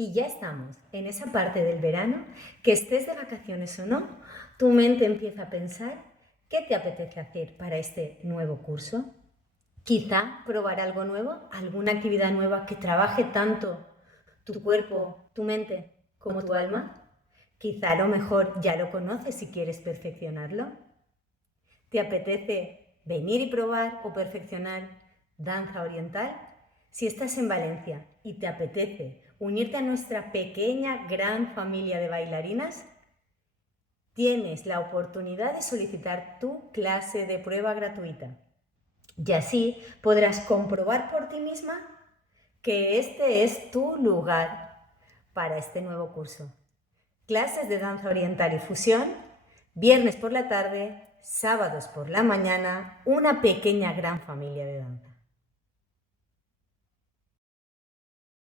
Y ya estamos en esa parte del verano que estés de vacaciones o no, tu mente empieza a pensar qué te apetece hacer para este nuevo curso. Quizá probar algo nuevo, alguna actividad nueva que trabaje tanto tu cuerpo, tu mente como tu alma. Quizá a lo mejor ya lo conoces y quieres perfeccionarlo. ¿Te apetece venir y probar o perfeccionar danza oriental? Si estás en Valencia y te apetece unirte a nuestra pequeña gran familia de bailarinas, tienes la oportunidad de solicitar tu clase de prueba gratuita. Y así podrás comprobar por ti misma que este es tu lugar para este nuevo curso. Clases de danza oriental y fusión, viernes por la tarde, sábados por la mañana, una pequeña gran familia de danza.